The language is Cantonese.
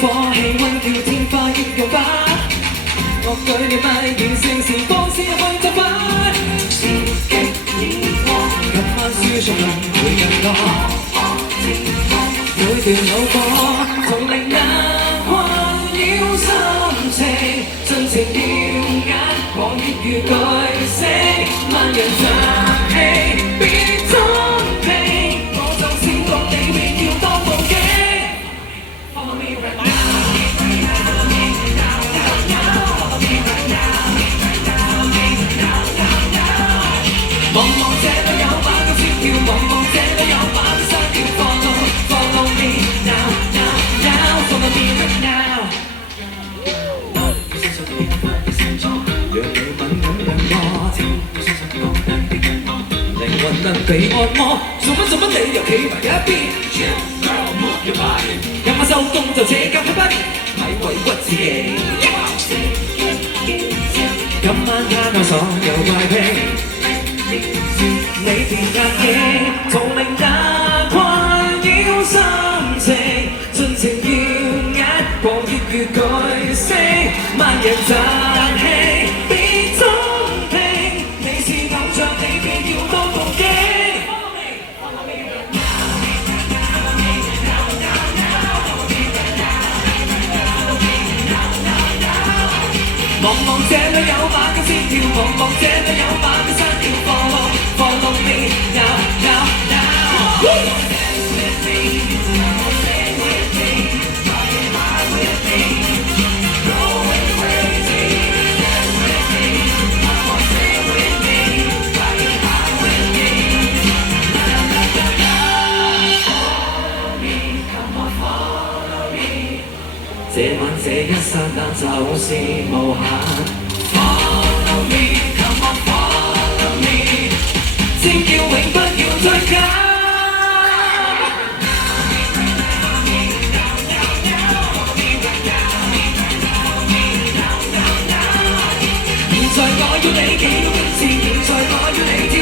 火，氣溫叫天花應用吧。樂隊你咪完成時光先去執法。刺激耳光，今晚輸送量會更多。每段老歌，同令眼困擾心情，盡情耀眼，狂熱如巨星，萬人集氣，別爭氣，我就是覺你便要當無機。Follow me right now。望望這裏有把高線跳，望望這裏有把山跳 Follow me now now now Follow me right now。我相信變化的星座，讓你敏感讓我跳，我相信降低的音樂，靈魂能被按摩。做乜你又企埋一邊 ？Chill girl move your body。今晚收工就這咁嘅 body，咪委屈自己。今晚攤開所有怪癖。你變壓抑，同令眼困擾心情，盡情耀眼，狂熱如巨星，萬人讚氣，別爭聽，你是偶像，你便要多動機。望望這裏有把高線跳，望望這裏有把高山跳 Follow me now now now。Dance with me， sing with me， party hard with me，going crazy。Dance with me，come on sing with me，party hard with me。La la la la。Follow me，come on follow me。這晚這一剎那就是無限。Follow me，come on follow me。尖叫永不要再減。現在我要你幾個名字，現在我要你。